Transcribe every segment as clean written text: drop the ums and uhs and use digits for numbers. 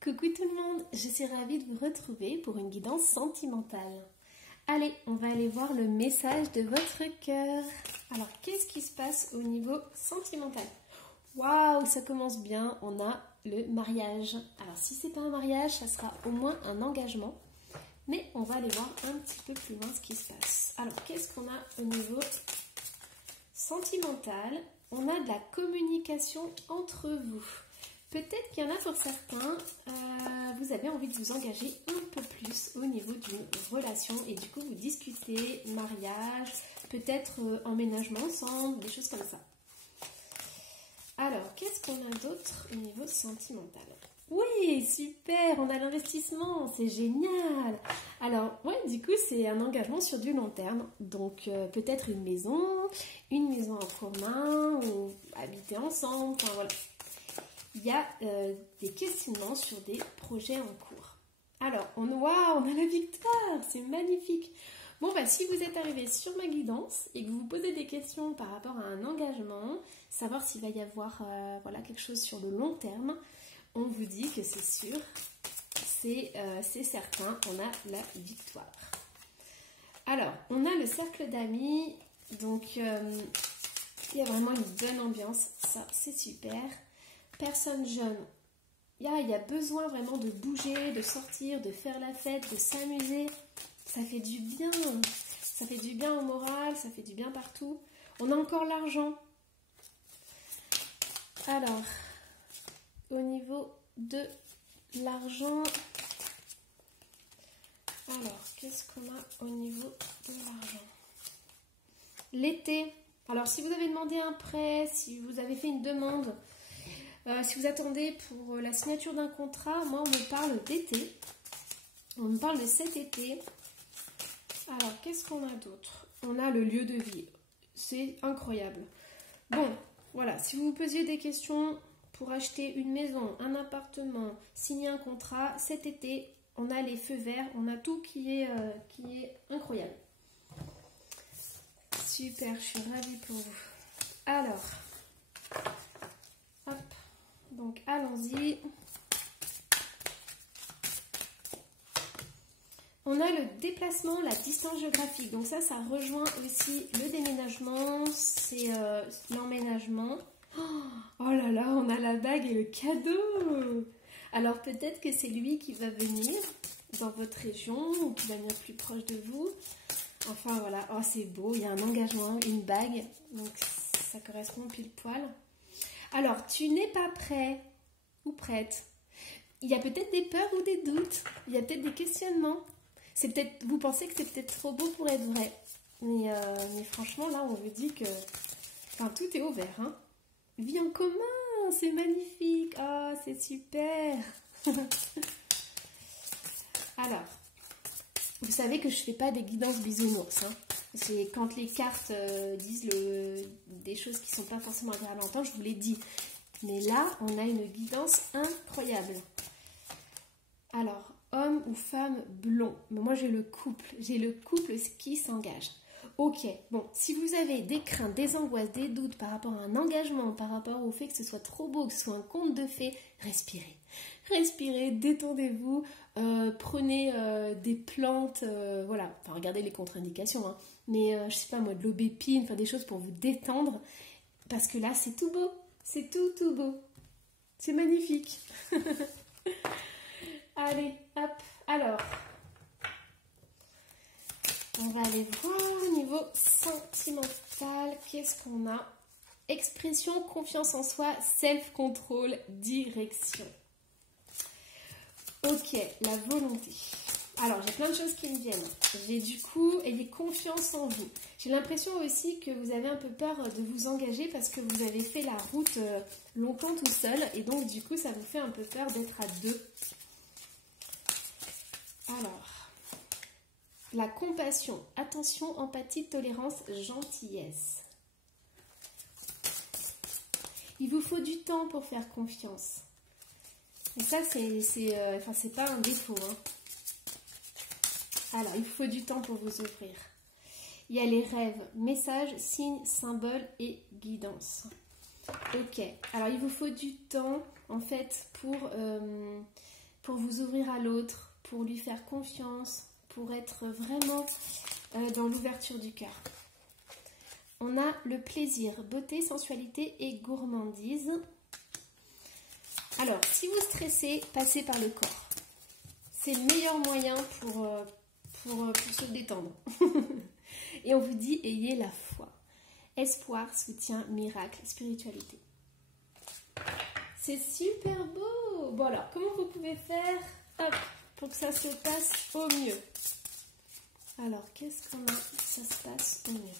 Coucou tout le monde, je suis ravie de vous retrouver pour une guidance sentimentale. Allez, on va aller voir le message de votre cœur. Alors, qu'est-ce qui se passe au niveau sentimental? Waouh, ça commence bien, on a le mariage. Alors, si c'est pas un mariage, ça sera au moins un engagement. Mais on va aller voir un petit peu plus loin ce qui se passe. Alors, qu'est-ce qu'on a au niveau sentimental? On a de la communication entre vous. Peut-être qu'il y en a pour certains, vous avez envie de vous engager un peu plus au niveau d'une relation et du coup vous discutez mariage, peut-être emménagement ensemble, des choses comme ça. Alors, qu'est-ce qu'on a d'autre au niveau sentimental? Oui, super, on a l'investissement, c'est génial. Alors, ouais, du coup, c'est un engagement sur du long terme. Donc, peut-être une maison en commun, ou habiter ensemble, enfin voilà. Il y a des questionnements sur des projets en cours. Alors, waouh, on a la victoire, c'est magnifique. Bon, bah, si vous êtes arrivé sur ma guidance et que vous vous posez des questions par rapport à un engagement, savoir s'il va y avoir voilà, quelque chose sur le long terme, on vous dit que c'est sûr, c'est certain, on a la victoire. Alors, on a le cercle d'amis, donc il y a vraiment une bonne ambiance, ça c'est super. Personne jeune, il y a besoin vraiment de bouger, de sortir, de faire la fête, de s'amuser. Ça fait du bien. Ça fait du bien au moral, ça fait du bien partout. On a encore l'argent. Alors, au niveau de l'argent, alors, qu'est-ce qu'on a au niveau de l'argent? L'été. Alors, si vous avez demandé un prêt, si vous avez fait une demande, si vous attendez pour la signature d'un contrat, moi on me parle d'été. On me parle de cet été. Alors, qu'est-ce qu'on a d'autre? On a le lieu de vie. C'est incroyable. Bon, voilà. Si vous vous posiez des questions pour acheter une maison, un appartement, signer un contrat, cet été, on a les feux verts. On a tout qui est incroyable. Super, je suis ravie pour vous. Alors, hop. Donc, allons-y. On a le déplacement, la distance géographique. Donc ça rejoint aussi le déménagement, c'est l'emménagement. Oh là là, on a la bague et le cadeau. Alors peut-être que c'est lui qui va venir dans votre région ou qui va venir plus proche de vous. Enfin voilà, oh c'est beau, il y a un engagement, une bague. Donc ça correspond pile poil. Alors, tu n'es pas prêt ou prête. Il y a peut-être des peurs ou des doutes. Il y a peut-être des questionnements. Vous pensez que c'est peut-être trop beau pour être vrai. Mais franchement, là, on vous dit que enfin, tout est ouvert. Hein. Vie en commun, c'est magnifique. Oh, c'est super. Alors, vous savez que je ne fais pas des guidances bisounours. Hein. C'est quand les cartes disent des choses qui ne sont pas forcément agréables à entendre, je vous l'ai dit. Mais là, on a une guidance incroyable. Alors, homme ou femme blond. Mais moi, j'ai le couple. J'ai le couple qui s'engage. Ok, bon, si vous avez des craintes, des angoisses, des doutes par rapport à un engagement, par rapport au fait que ce soit trop beau, que ce soit un conte de fées, respirez. Respirez, détendez-vous, prenez des plantes, voilà, enfin regardez les contre-indications, hein, mais je sais pas moi, de l'aubépine, enfin des choses pour vous détendre, parce que là c'est tout beau, c'est tout beau, c'est magnifique. Allez, hop, alors, on va aller voir au niveau sentimental, qu'est-ce qu'on a? Expression, confiance en soi, self-control, direction. Ok, la volonté. Alors, j'ai plein de choses qui me viennent. J'ai du coup, ayez confiance en vous. J'ai l'impression aussi que vous avez un peu peur de vous engager parce que vous avez fait la route longtemps tout seul. Et donc, du coup, ça vous fait un peu peur d'être à deux. Alors, la compassion. Attention, empathie, tolérance, gentillesse. Il vous faut du temps pour faire confiance. Et ça, c'est pas un défaut. Hein. Alors, il faut du temps pour vous ouvrir. Il y a les rêves, messages, signes, symboles et guidance. Ok. Alors, il vous faut du temps, en fait, pour pour vous ouvrir à l'autre, pour lui faire confiance, pour être vraiment dans l'ouverture du cœur. On a le plaisir, beauté, sensualité et gourmandise. Alors, si vous stressez, passez par le corps. C'est le meilleur moyen pour se détendre. Et on vous dit, ayez la foi. Espoir, soutien, miracle, spiritualité. C'est super beau. Bon alors, comment vous pouvez faire pour que ça se passe au mieux? Alors, qu'est-ce qu'on a? Ça se passe au mieux.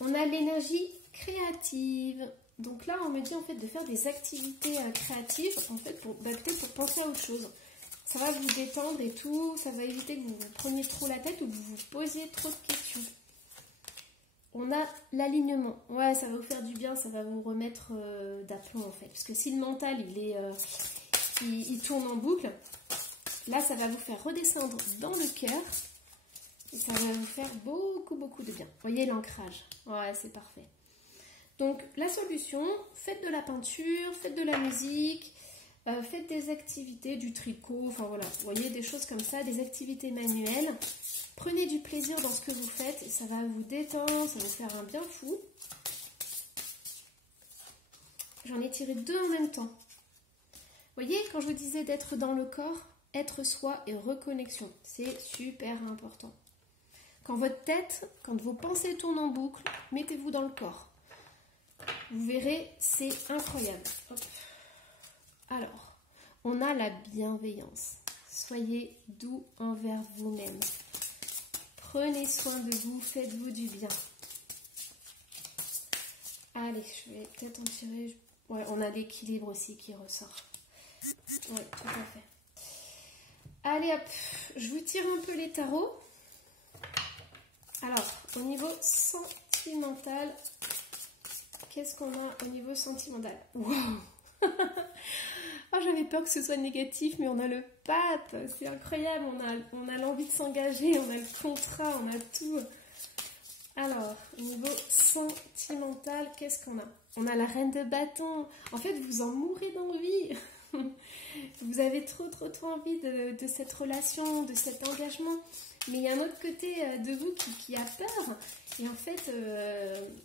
On a l'énergie créative. Donc là, on me dit en fait de faire des activités créatives, en fait, peut-être pour penser à autre chose. Ça va vous détendre et tout, ça va éviter que vous vous preniez trop la tête ou que vous vous posiez trop de questions. On a l'alignement. Ouais, ça va vous faire du bien, ça va vous remettre d'aplomb en fait. Parce que si le mental, il tourne en boucle, là, ça va vous faire redescendre dans le cœur. Et ça va vous faire beaucoup, beaucoup de bien. Vous voyez l'ancrage. Ouais, c'est parfait. Donc, la solution, faites de la peinture, faites de la musique, faites des activités, du tricot, enfin voilà, vous voyez, des choses comme ça, des activités manuelles. Prenez du plaisir dans ce que vous faites et ça va vous détendre, ça va vous faire un bien fou. J'en ai tiré 2 en même temps. Vous voyez, quand je vous disais d'être dans le corps, être soi et reconnexion, c'est super important. Quand votre tête, quand vos pensées tournent en boucle, mettez-vous dans le corps. Vous verrez, c'est incroyable. Hop. Alors, on a la bienveillance. Soyez doux envers vous-même. Prenez soin de vous, faites-vous du bien. Allez, je vais peut-être en tirer. Ouais, on a l'équilibre aussi qui ressort. Ouais, tout à fait. Allez, hop, je vous tire un peu les tarots. Alors, au niveau sentimental, qu'est-ce qu'on a au niveau sentimental? Waouh. Oh, j'avais peur que ce soit négatif, mais on a le pape, c'est incroyable, on a l'envie de s'engager, on a le contrat, on a tout. Alors, au niveau sentimental, qu'est-ce qu'on a? On a la reine de bâton. En fait, vous en mourrez d'envie. Vous avez trop envie de cette relation, de cet engagement. Mais il y a un autre côté de vous qui a peur. Et en fait,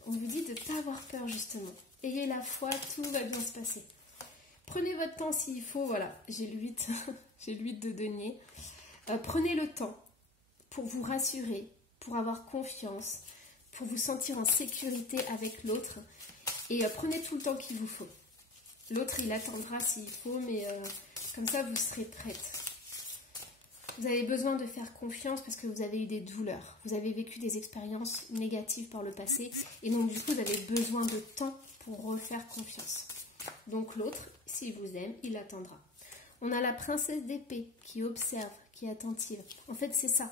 on vous dit de ne pas avoir peur, justement. Ayez la foi, tout va bien se passer. Prenez votre temps s'il faut. Voilà, j'ai le 8, j'ai le 8 de denier. Prenez le temps pour vous rassurer, pour avoir confiance, pour vous sentir en sécurité avec l'autre. Et prenez tout le temps qu'il vous faut. L'autre, il attendra s'il faut, mais comme ça, vous serez prête. Vous avez besoin de faire confiance parce que vous avez eu des douleurs. Vous avez vécu des expériences négatives par le passé. Et donc, du coup, vous avez besoin de temps pour refaire confiance. Donc, l'autre, s'il vous aime, il attendra. On a la princesse d'épée qui observe, qui est attentive. En fait, c'est ça.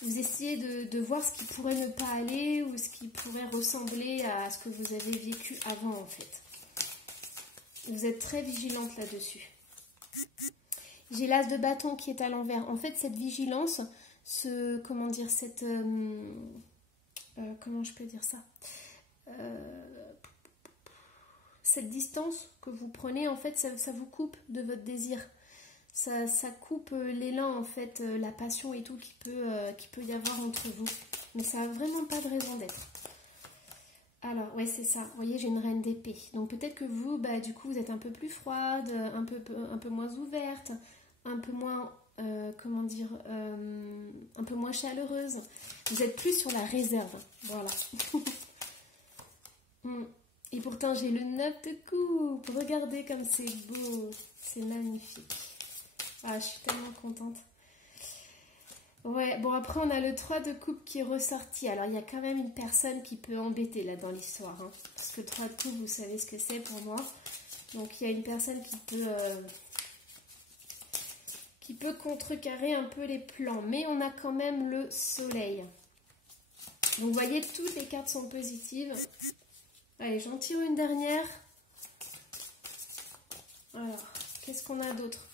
Vous essayez de voir ce qui pourrait ne pas aller ou ce qui pourrait ressembler à ce que vous avez vécu avant, en fait. Vous êtes très vigilante là-dessus. J'ai l'as de bâton qui est à l'envers. En fait, cette vigilance, comment je peux dire ça, cette distance que vous prenez, en fait, ça vous coupe de votre désir. Ça coupe l'élan, en fait, la passion et tout qu'il peut y avoir entre vous. Mais ça n'a vraiment pas de raison d'être. Alors, ouais, c'est ça. Vous voyez, j'ai une reine d'épée. Donc, peut-être que vous, du coup, vous êtes un peu plus froide, un peu moins ouverte, un peu moins, un peu moins chaleureuse. Vous êtes plus sur la réserve. Voilà. Et pourtant, j'ai le 9 de coupe. Regardez comme c'est beau. C'est magnifique. Ah, je suis tellement contente. Ouais, bon, après, on a le 3 de coupe qui est ressorti. Alors, il y a quand même une personne qui peut embêter là dans l'histoire. Hein, parce que le 3 de coupe, vous savez ce que c'est pour moi. Donc, il y a une personne qui peut contrecarrer un peu les plans. Mais on a quand même le soleil. Donc, vous voyez, toutes les cartes sont positives. Allez, j'en tire une dernière. Alors, qu'est-ce qu'on a d'autre?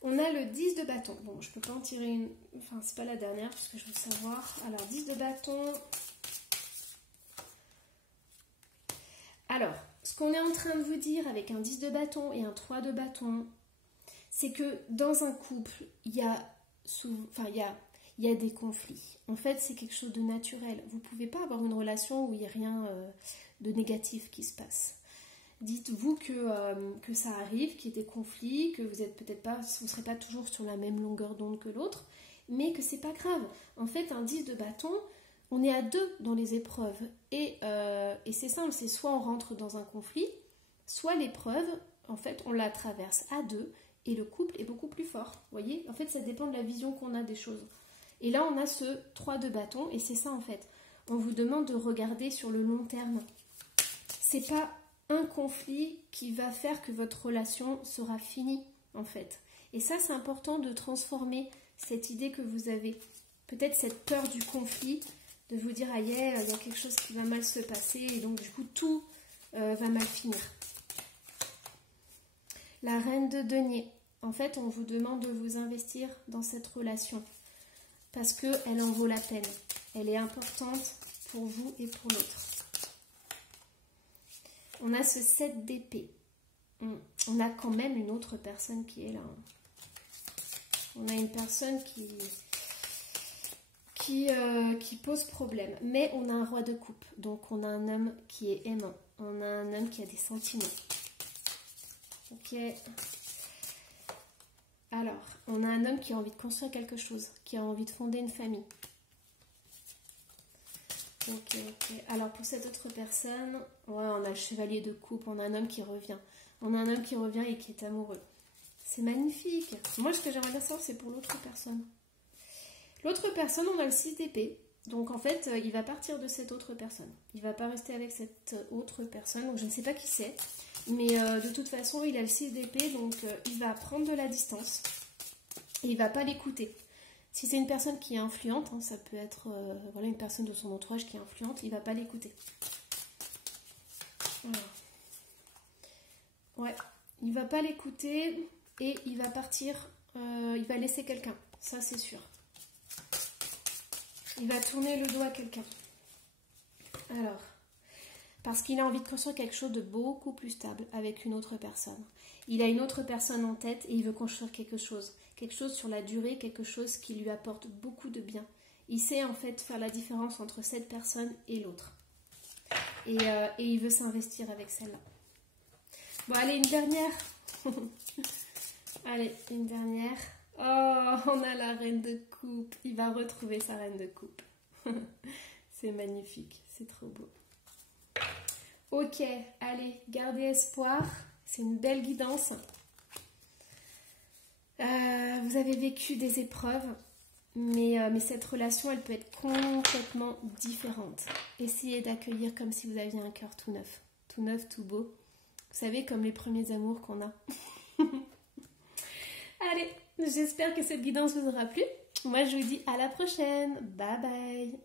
On a le 10 de bâton. Bon, je peux pas en tirer une... Enfin, c'est pas la dernière, parce que je veux savoir. Alors, 10 de bâton. Alors, ce qu'on est en train de vous dire avec un 10 de bâton et un 3 de bâton, c'est que dans un couple, il y a des conflits. En fait, c'est quelque chose de naturel. Vous ne pouvez pas avoir une relation où il n'y a rien de négatif qui se passe. Dites-vous que ça arrive, qu'il y ait des conflits, que vous ne serez pas toujours sur la même longueur d'onde que l'autre, mais que c'est pas grave. En fait, un 10 de bâton, on est à deux dans les épreuves. Et c'est simple, c'est soit on rentre dans un conflit, soit l'épreuve, en fait, on la traverse à deux et le couple est beaucoup plus fort. Vous voyez, en fait, ça dépend de la vision qu'on a des choses. Et là, on a ce 3 de bâton et c'est ça, en fait. On vous demande de regarder sur le long terme. C'est pas un conflit qui va faire que votre relation sera finie, en fait. Et ça, c'est important de transformer cette idée que vous avez. Peut-être cette peur du conflit, de vous dire, ah yeah, il y a quelque chose qui va mal se passer, et donc du coup, tout va mal finir. La reine de denier. En fait, on vous demande de vous investir dans cette relation, parce qu'elle en vaut la peine. Elle est importante pour vous et pour l'autre. On a ce 7 d'épée. On a quand même une autre personne qui est là. On a une personne qui pose problème. Mais on a un roi de coupe. Donc on a un homme qui est aimant. On a un homme qui a des sentiments. Ok. Alors, on a un homme qui a envie de construire quelque chose. Qui a envie de fonder une famille. Ok. Alors pour cette autre personne, ouais, on a le chevalier de coupe, on a un homme qui revient. On a un homme qui revient et qui est amoureux. C'est magnifique. Moi, ce que j'aimerais bien savoir, c'est pour l'autre personne. L'autre personne, on a le 6 d'épée. Donc en fait, il va partir de cette autre personne. Il ne va pas rester avec cette autre personne. Donc je ne sais pas qui c'est. Mais de toute façon, il a le 6 d'épée. Donc il va prendre de la distance. Et il ne va pas l'écouter. Si c'est une personne qui est influente, hein, ça peut être voilà, une personne de son entourage qui est influente, il ne va pas l'écouter. Voilà. Ouais, il ne va pas l'écouter et il va partir, il va laisser quelqu'un, ça c'est sûr. Il va tourner le dos à quelqu'un. Alors, parce qu'il a envie de construire quelque chose de beaucoup plus stable avec une autre personne. Il a une autre personne en tête et il veut construire quelque chose sur la durée, quelque chose qui lui apporte beaucoup de bien. Il sait en fait faire la différence entre cette personne et l'autre. Et il veut s'investir avec celle-là. Bon, allez, une dernière. Allez, une dernière. Oh, on a la reine de coupe. Il va retrouver sa reine de coupe. C'est magnifique, c'est trop beau. Ok, allez, gardez espoir. C'est une belle guidance. Vous avez vécu des épreuves, mais cette relation, elle peut être complètement différente. Essayez d'accueillir comme si vous aviez un cœur tout neuf, tout beau. Vous savez, comme les premiers amours qu'on a. Allez, j'espère que cette guidance vous aura plu. Moi, je vous dis à la prochaine. Bye bye.